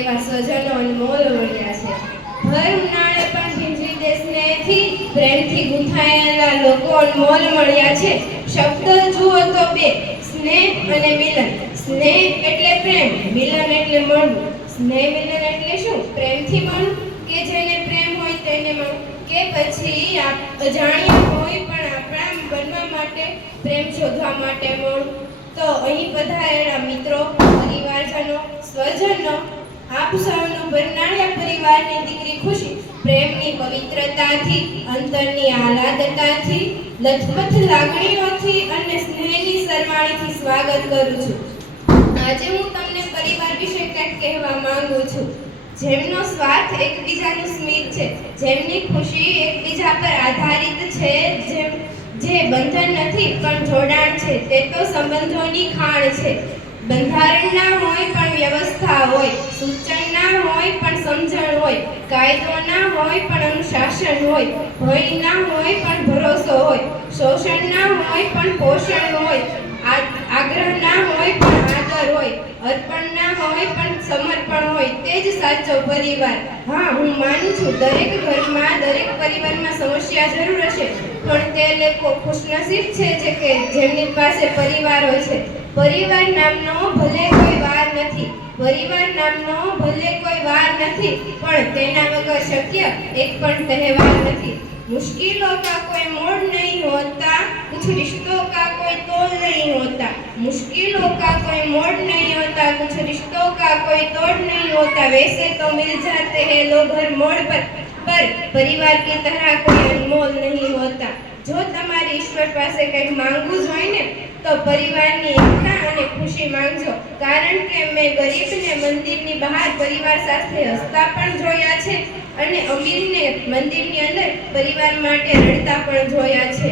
એવા સ્વજનો અનમોલ મળ્યા છે. ભર ઉનાળે પણ ભીંજવી દે સ્નેહથી, પ્રેમથી ગૂંથાયેલા લોકો અનમોલ મળ્યા છે. શબ્દ જુઓ તો બે, સ્નેહ અને મિલન. સ્નેહ એટલે પ્રેમ, મિલન એટલે મળવું. સ્નેહ મિલન એટલે શું? પ્રેમથી મળવું, કે જેને પ્રેમ હોય તેને મળવું, કે પછી અજાણ્યા હોય પણ આપણા બનવા માટે, પ્રેમ શોધવા માટે મળવું. તો અહીં પધારેલા મિત્રો, પરિવારજનો, સ્વજનો, આપ સૌનો બરનાળિયા પરિવારની દીકરી ખુશી પ્રેમની પવિત્રતાથી, અંતરની આહલાદતાથી, લથપથ લાગણીઓથી અને સ્નેહની સરવાણીથી સ્વાગત કરું છું. આજે હું તમને પરિવાર વિશે કંઈક કહેવા માંગુ છું. જેમનો સ્વાર્થ એકબીજાનું સ્મિત છે, જેમની ખુશી એકબીજા પર આધારિત છે, જે બંધન નથી પણ જોડાણ છે, તે તો સંબંધોની ખાણ છે. બંધારણ ના હોય પણ વ્યવસ્થા હોય, સૂચન ના હોય પણ સમજણ હોય, કાયદો ના હોય પણ અનુશાસન હોય, ભય ના હોય પણ ભરોસો હોય, શોષણ ના હોય પણ પોષણ હોય, આગ્રહ ના હોય પણ આદર હોય, અર્પણ ના હોય પણ સમર્પણ હોય, તે જ સાચો પરિવાર. હા, હું માનું છું દરેક ઘરમાં, દરેક પરિવારમાં સમસ્યા જરૂર હશે, પણ તે લોકો ખુશનસીબ છે કે જેમની પાસે પરિવાર હોય છે. પરિવાર નામનો ભલે કોઈ વાર નથી, પરિવાર નામનો ભલે કોઈ વાર નથી, પણ તેના વગર શક્ય એક પણ તહેવાર નથી. मुश्किलों का कोई मोड़ नहीं होता, कुछ रिश्तों का कोई तोड़ नहीं होता. मुश्किलों का कोई मोड़ नहीं होता, कुछ रिश्तों का कोई तोड़ नहीं होता. वैसे तो मिल जाते हैं लोग हर मोड़ पर परिवार की तरह कोई अनमोल नहीं होता. જો તમારે ઈશ્વર પાસે કંઈક માંગવું જ હોય ને, તો પરિવારની એકતા અને ખુશી માંગજો. કારણ કે મેં ગરીબને મંદિરની બહાર પરિવાર સાથે હસતા પણ જોયા છે, અને અમીરને મંદિરની અંદર પરિવાર માટે રડતા પણ જોયા છે.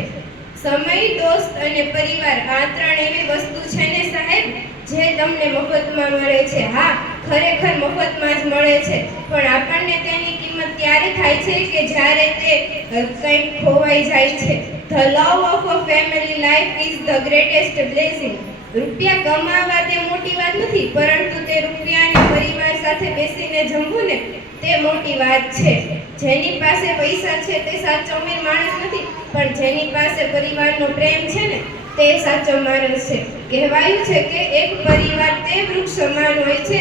સમય, દોસ્ત અને પરિવાર, આ ત્રણ એવી વસ્તુ છે ને સાહેબ, જે તમને મફતમાં મળે છે. હા, ખરેખર મફતમાં જ મળે છે, પણ આપણને તેની કિંમત ત્યારે થાય છે કે જ્યારે તે કંઈક ખોવાઈ જાય છે. The love of a family life is the greatest blessing. રૂપિયા કમાવા તે મોટી વાત નથી, પરંતુ તે રૂપિયાને પરિવાર સાથે બેસીને જમવું ને, તે મોટી વાત છે. જેની પાસે પૈસા છે તે સાચો અમીર માણસ નથી, પણ જેની પાસે પરિવારનો પ્રેમ છે ને, તે સાચો માણસ છે. કહેવાયું છે કે એક પરિવાર તે વૃક્ષ સમાન હોય છે